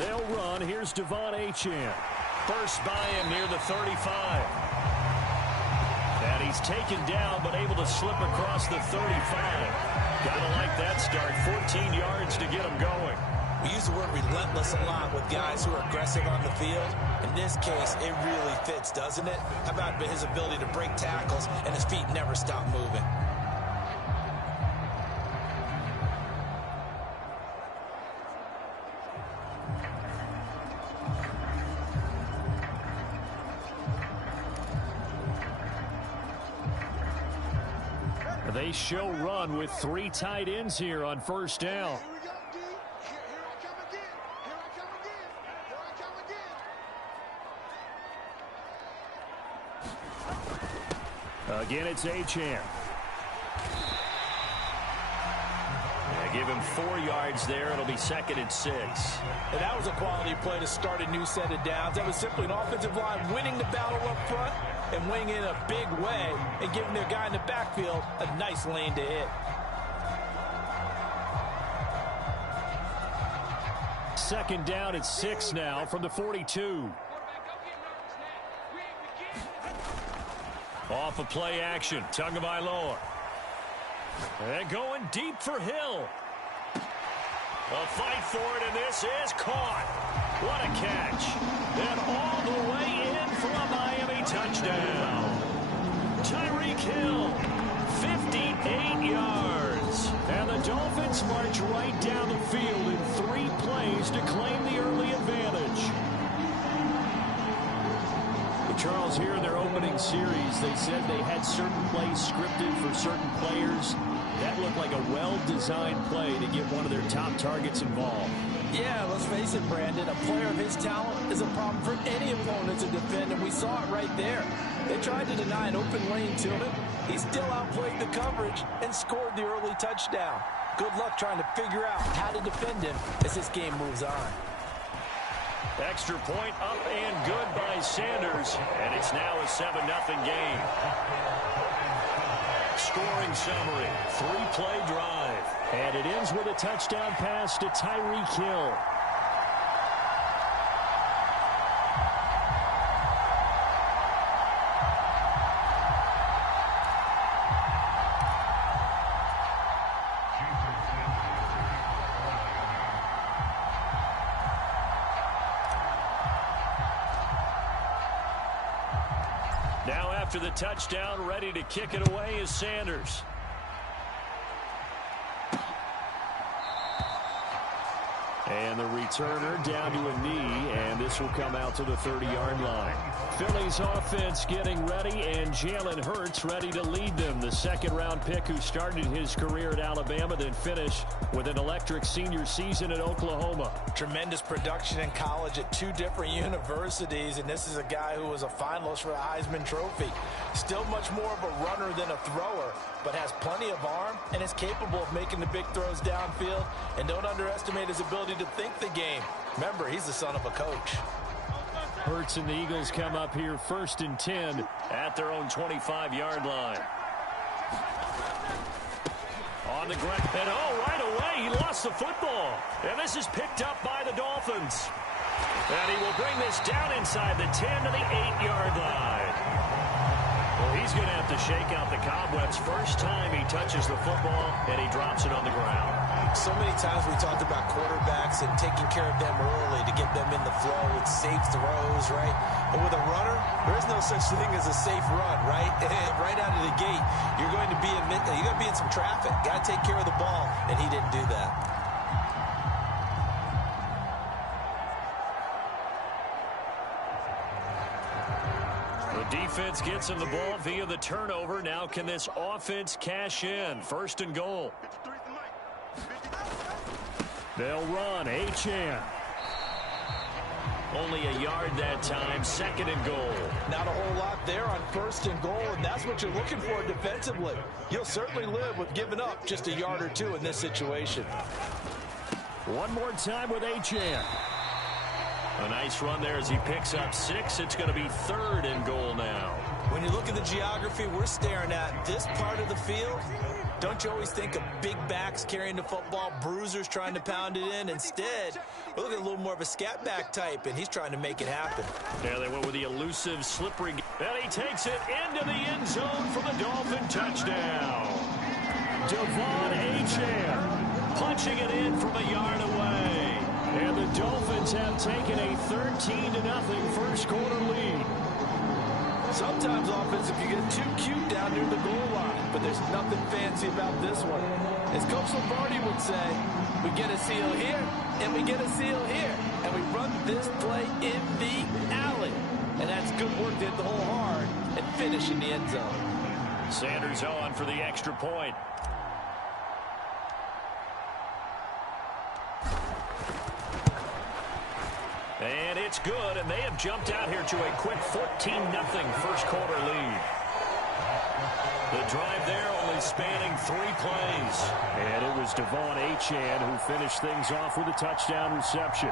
They'll run. Here's Devon Achane. First by him near the 35. And he's taken down but able to slip across the 35. Gotta like that start. 14 yards to get him going. We use the word relentless a lot with guys who are aggressive on the field. In this case, it really fits, doesn't it? How about his ability to break tackles and his feet never stop moving? They show run with 3 tight ends here on first down. Again, it's Achane. Give him 4 yards there. It'll be 2nd and 6. And that was a quality play to start a new set of downs. That was simply an offensive line winning the battle up front and winning in a big way and giving their guy in the backfield a nice lane to hit. 2nd down at 6 now from the 42. Off of play action. Tagovailoa. And going deep for Hill. A fight for it, and this is caught. What a catch. And all the way in for a Miami touchdown. Tyreek Hill, 58 yards. And the Dolphins march right down the field in 3 plays to claim the early advantage. Charles, here in their opening series, they said they had certain plays scripted for certain players. That looked like a well-designed play to get one of their top targets involved. Yeah, let's face it, Brandon. A player of his talent is a problem for any opponent to defend, and we saw it right there. They tried to deny an open lane to him. He still outplayed the coverage and scored the early touchdown. Good luck trying to figure out how to defend him as this game moves on. Extra point up and good by Sanders, and it's now a 7-0 game. Scoring summary, 3-play drive, and it ends with a touchdown pass to Tyreek Hill. Now after the touchdown, ready to kick it away is Sanders. And the returner down to a knee, and this will come out to the 30-yard line. Philly's offense getting ready, and Jalen Hurts ready to lead them. The second-round pick who started his career at Alabama, then finished with an electric senior season at Oklahoma. Tremendous production in college at 2 different universities, and this is a guy who was a finalist for the Heisman Trophy. Still much more of a runner than a thrower, but has plenty of arm and is capable of making the big throws downfield. And don't underestimate his ability to think the game. Remember, he's the son of a coach. Hurts and the Eagles come up here 1st and 10 at their own 25-yard line. On the ground, and right away, he lost the football. And this is picked up by the Dolphins. And he will bring this down inside the 10 to the 8-yard line. Well, he's going to have to shake out the cobwebs first time he touches the football, and he drops it on the ground. So many times we talked about quarterbacks and taking care of them early to get them in the flow with safe throws, right? But with a runner, there is no such thing as a safe run, right? Right out of the gate, you're going to be in some traffic. Got to take care of the ball, and he didn't do that. The defense gets him the ball via the turnover. Now can this offense cash in? 1st and goal. They'll run. Achane. Only a yard that time. 2nd and goal. Not a whole lot there on 1st and goal, and that's what you're looking for defensively. You'll certainly live with giving up just a yard or 2 in this situation. One more time with Achane. A nice run there as he picks up 6. It's going to be 3rd and goal now. When you look at the geography we're staring at, this part of the field, don't you always think of big backs carrying the football, bruisers trying to pound it in? Instead, we're looking at a little more of a scat back type, and he's trying to make it happen. Yeah, they went with the elusive, slippery. And he takes it into the end zone for the Dolphin touchdown. Devon Achane punching it in from a yard away. And the Dolphins have taken a 13-0 first quarter lead. Sometimes offense, if you get too cute down near the goal line, but there's nothing fancy about this one. As Coach Lombardi would say, we get a seal here, and we get a seal here, and we run this play in the alley. And that's good work to hit the hole hard and finish in the end zone. Sanders on for the extra point. And it's good, and they have jumped out here to a quick 14-0 first quarter lead. The drive there only spanning 3 plays. And it was Devon Achane who finished things off with a touchdown reception.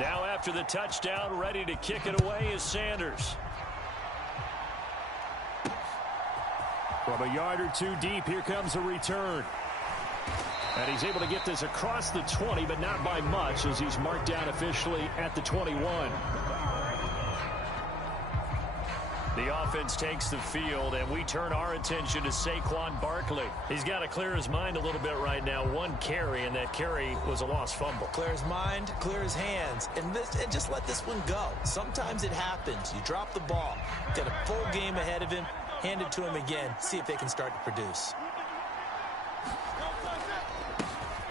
Now after the touchdown, ready to kick it away is Sanders. From a yard or two deep, here comes a return. And he's able to get this across the 20, but not by much, as he's marked down officially at the 21. The offense takes the field, and we turn our attention to Saquon Barkley. He's got to clear his mind a little bit right now. 1 carry, and that carry was a lost fumble. Clear his mind, clear his hands, and just let this one go. Sometimes it happens. You drop the ball. Got a full game ahead of him. Hand it to him again. See if they can start to produce.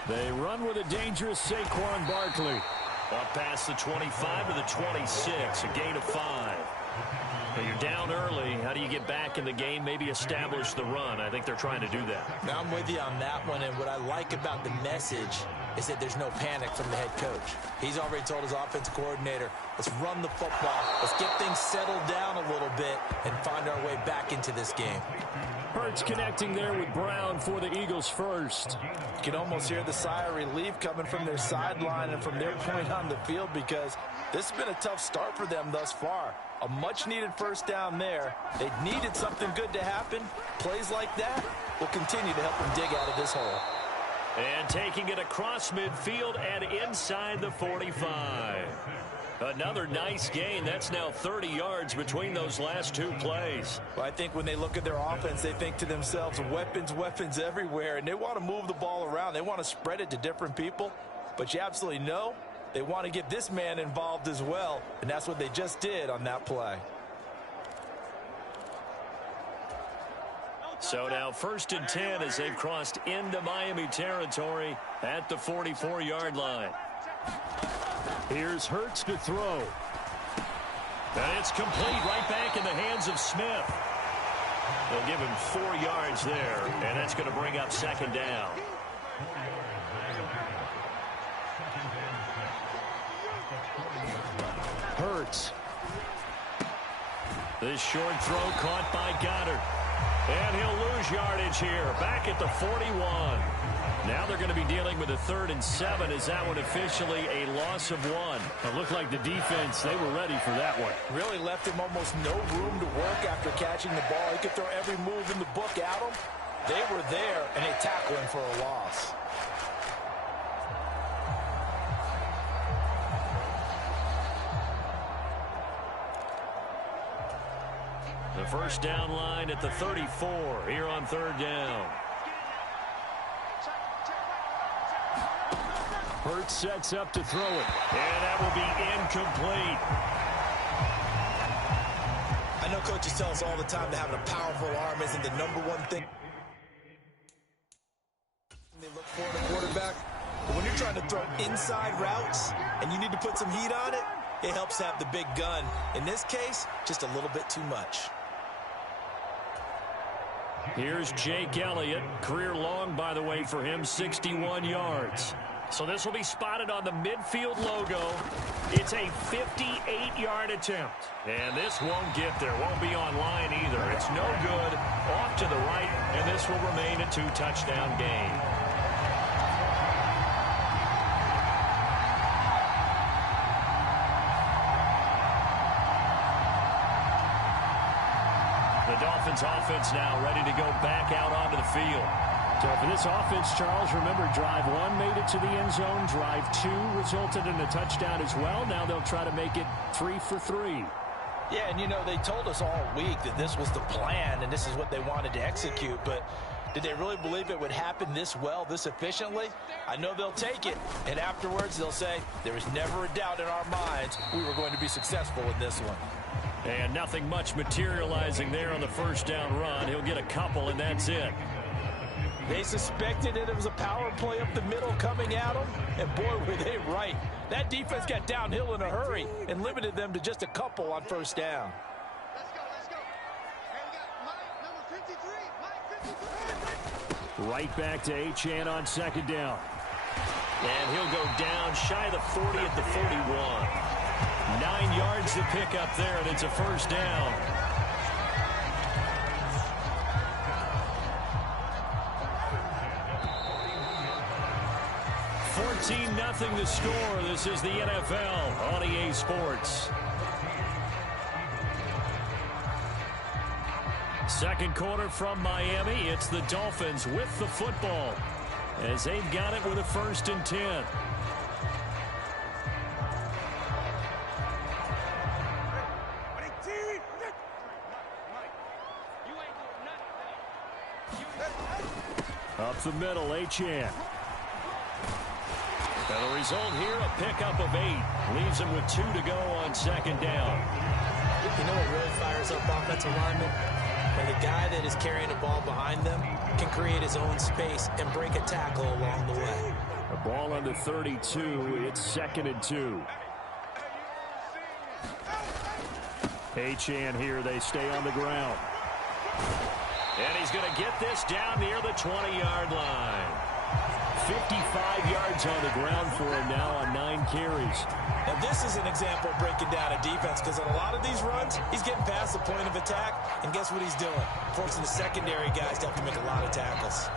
They run with a dangerous Saquon Barkley. Up past the 25 to the 26, a gain of 5. But you're down early. How do you get back in the game, maybe establish the run? I think they're trying to do that. Now I'm with you on that one, and what I like about the message is that there's no panic from the head coach. He's already told his offensive coordinator, let's run the football, let's get things settled down a little bit and find our way back into this game. Hurts connecting there with Brown for the Eagles first. You can almost hear the sigh of relief coming from their sideline and from their point on the field, because this has been a tough start for them thus far. A much-needed first down there. They needed something good to happen. Plays like that will continue to help them dig out of this hole. And taking it across midfield and inside the 45. Another nice gain. That's now 30 yards between those last 2 plays. Well, I think when they look at their offense, they think to themselves, weapons, weapons everywhere, and they want to move the ball around. They want to spread it to different people, but you absolutely know they want to get this man involved as well, and that's what they just did on that play. So now 1st and 10 as they've crossed into Miami territory at the 44-yard line. Here's Hurts to throw. And it's complete, right back in the hands of Smith. They'll give him 4 yards there, and that's going to bring up 2nd down. Hurts. This short throw caught by Goddard. And he'll lose yardage here, back at the 41. Now they're going to be dealing with a 3rd and 7 as that one officially a loss of 1. It looked like the defense, they were ready for that one. Really left him almost no room to work after catching the ball. He could throw every move in the book at him. They were there, and they tackled him for a loss. The first down line at the 34 here on 3rd down. Hurts sets up to throw it. And that will be incomplete. I know coaches tell us all the time that having a powerful arm isn't the #1 thing they look for in a quarterback. But when you're trying to throw inside routes and you need to put some heat on it, it helps have the big gun. In this case, just a little bit too much. Here's Jake Elliott. Career long, by the way, for him, 61 yards. So this will be spotted on the midfield logo. It's a 58-yard attempt. And this won't get there. Won't be online either. It's no good. Off to the right, and this will remain a 2-touchdown game. The Dolphins offense now ready to go back out onto the field. So for this offense, Charles, remember, drive 1 made it to the end zone. Drive 2 resulted in a touchdown as well. Now they'll try to make it 3 for 3. Yeah, and, you know, they told us all week that this was the plan and this is what they wanted to execute. But did they really believe it would happen this well, this efficiently? I know they'll take it. And afterwards, they'll say, there was never a doubt in our minds we were going to be successful in this one. And nothing much materializing there on the first down run. He'll get a couple, and that's it. They suspected that it was a power play up the middle coming at them, and boy, were they right. That defense got downhill in a hurry and limited them to just a couple on first down. Let's go, let's go. Hey, we got Mike, number 53. Right back to Achane on second down. And he'll go down shy of the 40 at the 41. 9 yards to pick up there, and it's a first down. 14-0 the score. This is the NFL on OYeah Sports. Second quarter from Miami. It's the Dolphins with the football as they've got it with a 1st and 10. Up the middle, Achane. And the result here, a pickup of 8. Leaves him with 2 to go on second down. You know what really fires up offensive linemen? When the guy that is carrying the ball behind them can create his own space and break a tackle along the way. A ball under 32. It's 2nd and 2. Achane here. They stay on the ground. And he's going to get this down near the 20-yard line. 55 yards on the ground for him now on 9 carries. And this is an example of breaking down a defense, because on a lot of these runs, he's getting past the point of attack, and guess what he's doing? Forcing the secondary guys to have to make a lot of tackles.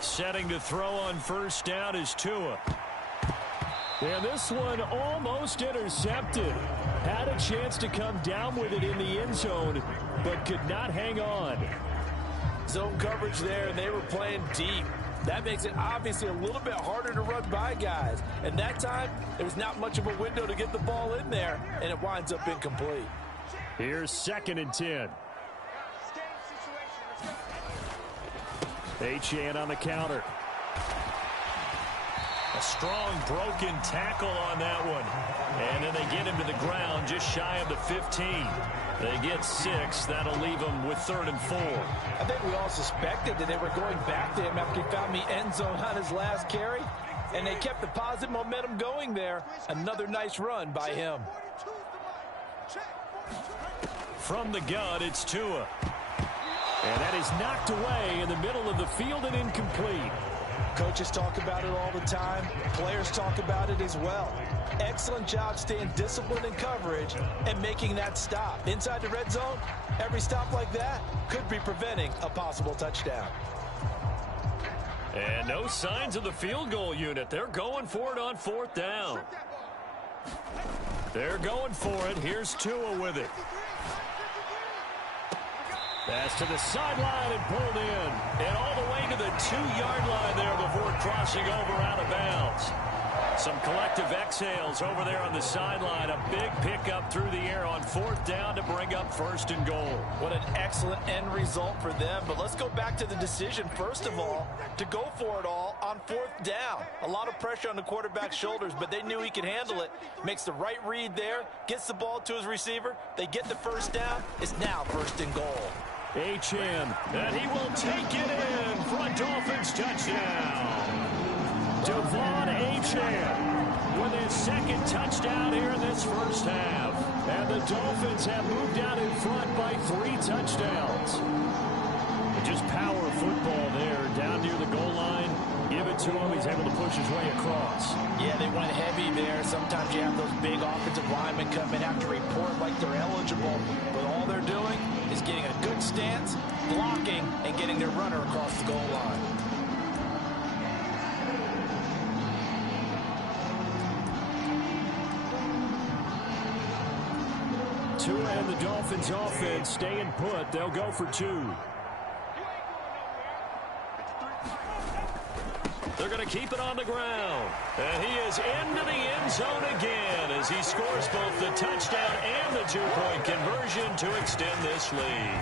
Setting to throw on first down is Tua. And this one almost intercepted. Had a chance to come down with it in the end zone, but could not hang on. Zone coverage there, and they were playing deep. That makes it obviously a little bit harder to run by guys. And that time, there was not much of a window to get the ball in there, and it winds up incomplete. Here's 2nd and 10. Achane on the counter. A strong broken tackle on that one. And then they get him to the ground just shy of the 15. They get 6. That'll leave them with 3rd and 4. I think we all suspected that they were going back to him after he found the end zone on his last carry. And they kept the positive momentum going there. Another nice run by him. From the gun, it's Tua. And that is knocked away in the middle of the field and incomplete. Coaches talk about it all the time. Players talk about it as well. Excellent job staying disciplined in coverage and making that stop. Inside the red zone, every stop like that could be preventing a possible touchdown. And no signs of the field goal unit. They're going for it on 4th down. They're going for it. Here's Tua with it. Pass to the sideline and pulled in. And all the way to the 2-yard line there before crossing over out of bounds. Some collective exhales over there on the sideline. A big pickup through the air on 4th down to bring up 1st and goal. What an excellent end result for them. But let's go back to the decision, first of all, to go for it all on 4th down. A lot of pressure on the quarterback's shoulders, but they knew he could handle it. Makes the right read there, gets the ball to his receiver. They get the 1st down. It's now 1st and goal. Achane, and he will take it in for a Dolphins touchdown. Devon Achane with his 2nd touchdown here in this first half. And the Dolphins have moved out in front by 3 touchdowns. Just power football there down near the goal line. Give it to him. He's able to push his way across. Yeah, they went heavy there. Sometimes you have those big offensive linemen come in, have to report like they're eligible. But all they're doing is getting a good stance, blocking, and getting their runner across the goal line. Tua and the Dolphins offense staying put. They'll go for 2. They're going to keep it on the ground. And he is into the end zone again as he scores both the touchdown and the 2-point conversion to extend this lead.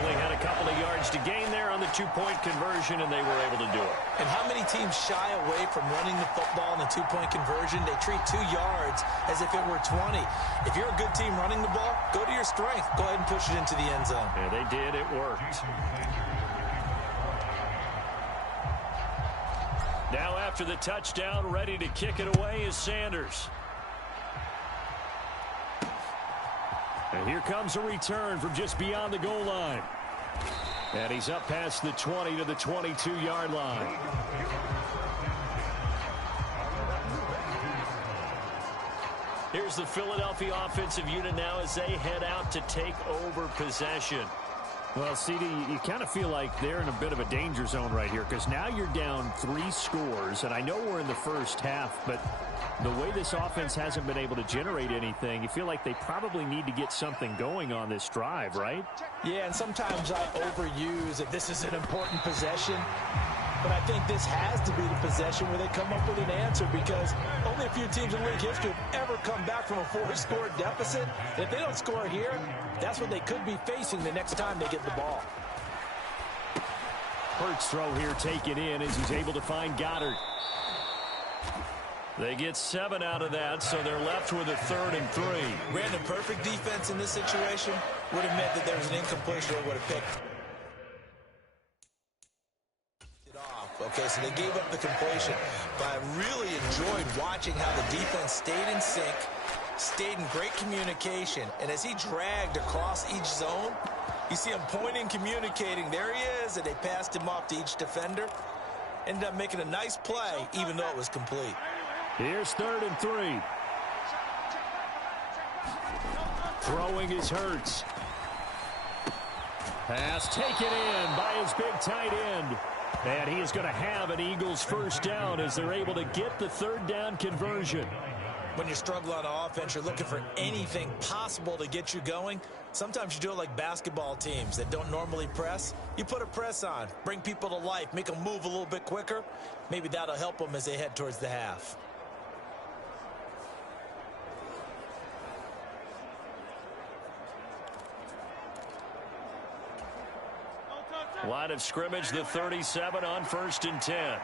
Only had a couple of yards to gain there on the 2-point conversion, and they were able to do it. And how many teams shy away from running the football in the 2-point conversion? They treat 2 yards as if it were 20. If you're a good team running the ball, go to your strength. Go ahead and push it into the end zone. Yeah, they did. It worked. Now after the touchdown, ready to kick it away is Sanders. And here comes a return from just beyond the goal line. And he's up past the 20 to the 22-yard line. Here's the Philadelphia offensive unit now as they head out to take over possession. Well, CD, you kind of feel like they're in a bit of a danger zone right here because now you're down 3 scores, and I know we're in the first half, but the way this offense hasn't been able to generate anything, you feel like they probably need to get something going on this drive, right? Yeah, and sometimes I overuse that this is an important possession. But I think this has to be the possession where they come up with an answer because only a few teams in league history have ever come back from a 4-score deficit. And if they don't score here, that's what they could be facing the next time they get the ball. Hurts throw here taken in as he's able to find Goddard. They get 7 out of that, so they're left with a 3rd and 3. Brandon, perfect defense in this situation would have meant that there was an incompletion or would have picked. Okay, so they gave up the completion, but I really enjoyed watching how the defense stayed in sync, stayed in great communication, and as he dragged across each zone, you see him pointing, communicating. There he is, and they passed him off to each defender. Ended up making a nice play, even though it was complete. Here's 3rd and 3. Throwing is Hurts. Pass taken in by his big tight end. And he is going to have an Eagles 1st down as they're able to get the 3rd down conversion. When you struggle on offense, you're looking for anything possible to get you going. Sometimes you do it like basketball teams that don't normally press. You put a press on, bring people to life, make them move a little bit quicker. Maybe that'll help them as they head towards the half. Line of scrimmage, the 37 on 1st and 10.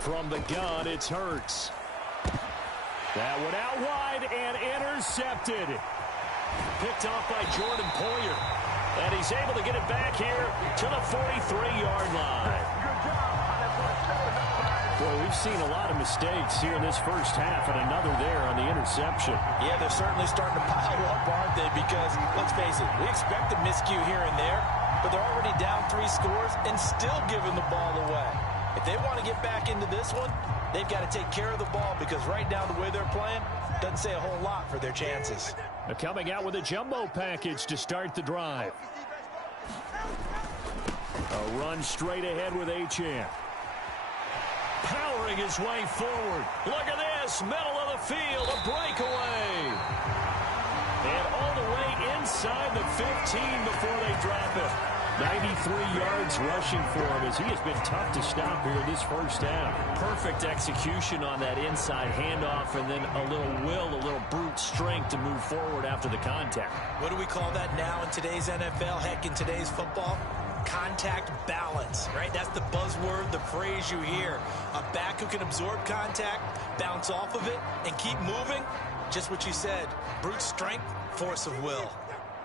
From the gun, it's Hurts. That one out wide and intercepted. Picked off by Jordan Poyer. And he's able to get it back here to the 43-yard line. Boy, we've seen a lot of mistakes here in this first half, and another there on the interception. Yeah, they're certainly starting to pile up, aren't they? Because, let's face it, we expect a miscue here and there, but they're already down 3 scores and still giving the ball away. If they want to get back into this one, they've got to take care of the ball because right now the way they're playing doesn't say a whole lot for their chances. They're coming out with a jumbo package to start the drive. A run straight ahead with Achane. Powering his way forward. Look at this. Middle of the field. A breakaway. And all the way inside the 15 before they drop it. 93 yards rushing for him as he has been tough to stop here this first half. Perfect execution on that inside handoff, and then a little brute strength to move forward after the contact. What do we call that now in today's NFL, heck, in today's football? Contact balance, right? That's the buzzword, the phrase you hear. A back who can absorb contact, bounce off of it, and keep moving. Just what you said, brute strength, force of will.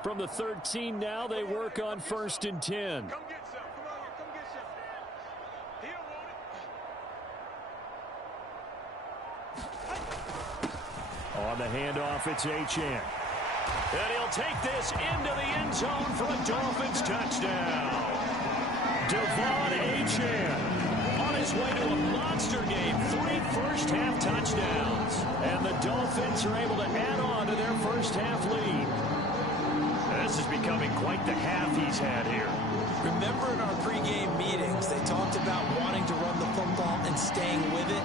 From the 13 now, they work on 1st and 10. Come get some. Come on here. Come get some. He don't want it. On the handoff, it's Achane. And he'll take this into the end zone for a Dolphins touchdown. Devon Achane On his way to a monster game, 3 first-half touchdowns. And the Dolphins are able to add on to their first-half lead. This is becoming quite the half he's had here. Remember in our pregame meetings, they talked about wanting to run the football and staying with it?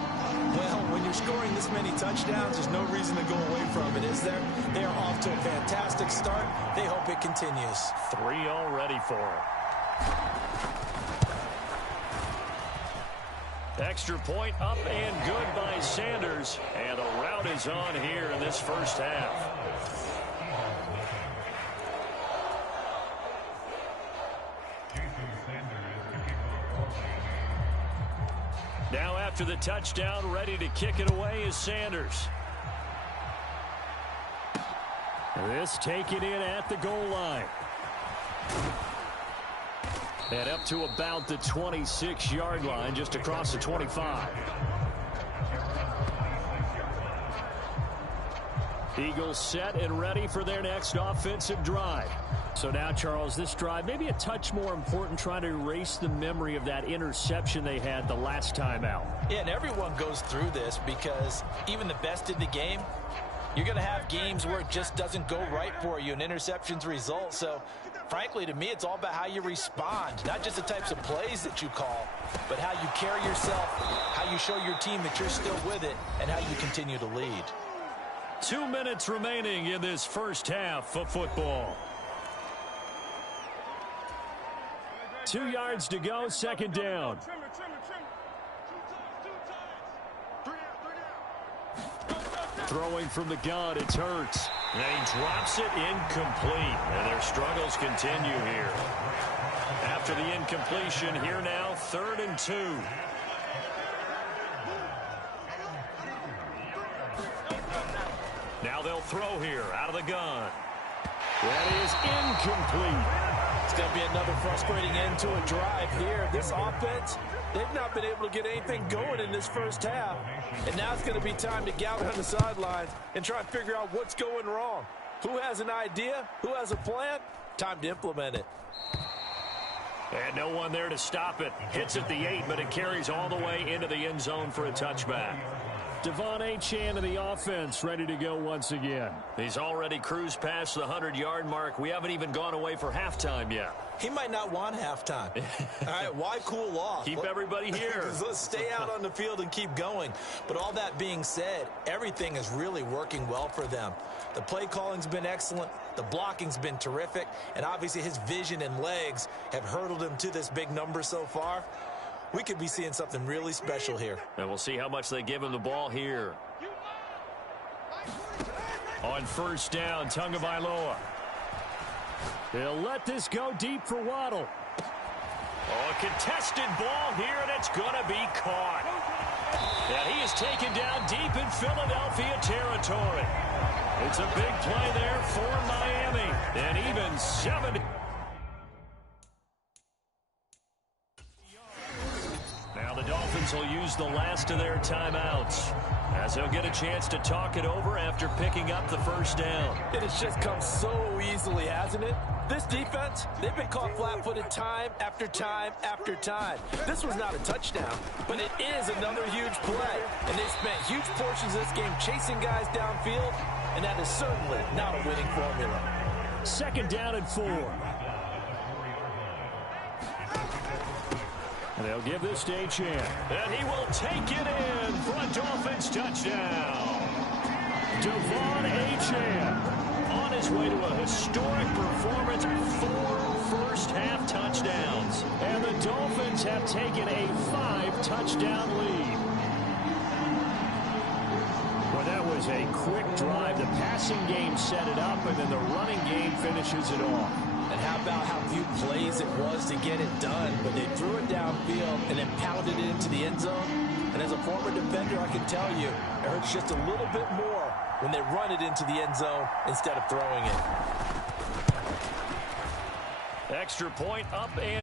Well, when you're scoring this many touchdowns, there's no reason to go away from it, is there? They are off to a fantastic start. They hope it continues. 3 already for him. Extra point up and good by Sanders. And the route is on here in this first half. Now after the touchdown, ready to kick it away is Sanders. This taken in at the goal line. And up to about the 26-yard line, just across the 25. Eagles set and ready for their next offensive drive. So now, Charles, this drive maybe a touch more important, trying to erase the memory of that interception they had the last time out. Yeah, and everyone goes through this because even the best in the game, you're going to have games where it just doesn't go right for you and interceptions result. So, frankly, to me, it's all about how you respond, not just the types of plays that you call, but how you carry yourself, how you show your team that you're still with it, and how you continue to lead. 2 minutes remaining in this first half of football. 2 yards to go, 2nd down. Trim it. 2 times. 3 down. Throwing from the gun, it's Hurts. And he drops it incomplete. And their struggles continue here. After the incompletion, here now, 3rd and 2. Now they'll throw here out of the gun. That is incomplete. It's going to be another frustrating end to a drive here. This offense, they've not been able to get anything going in this first half. And now it's going to be time to gather on the sidelines and try and figure out what's going wrong. Who has an idea? Who has a plan? Time to implement it. And no one there to stop it. Hits at the 8, but it carries all the way into the end zone for a touchback. Devon Achane of the offense ready to go once again. He's already cruised past the 100-yard mark. We haven't even gone away for halftime yet. He might not want halftime. All right, why cool off? Keep everybody here. Let's stay out on the field and keep going. But all that being said, everything is really working well for them. The play calling's been excellent. The blocking's been terrific. And obviously his vision and legs have hurdled him to this big number so far. We could be seeing something really special here. And we'll see how much they give him the ball here. On 1st down, Tagovailoa. They'll let this go deep for Waddle. Oh, a contested ball here, and it's going to be caught. And he is taken down deep in Philadelphia territory. It's a big play there for Miami. And even 7. Now the Dolphins will use the last of their timeouts, as they'll get a chance to talk it over after picking up the first down. It has just come so easily, hasn't it? This defense, they've been caught flat-footed time after time after time. This was not a touchdown, but it is another huge play. And they spent huge portions of this game chasing guys downfield, and that is certainly not a winning formula. 2nd down and 4. And they'll give this to Achane. And he will take it in for a Dolphins touchdown. Devon Achane on his way to a historic performance, 4 first-half touchdowns. have taken a 5-touchdown lead. Well, that was a quick drive. The passing game set it up, and then the running game finishes it off. And how about how few plays it was to get it done? But they threw it downfield and then pounded it into the end zone. And as a former defender, I can tell you, it hurts just a little bit more when they run it into the end zone instead of throwing it. Extra point up and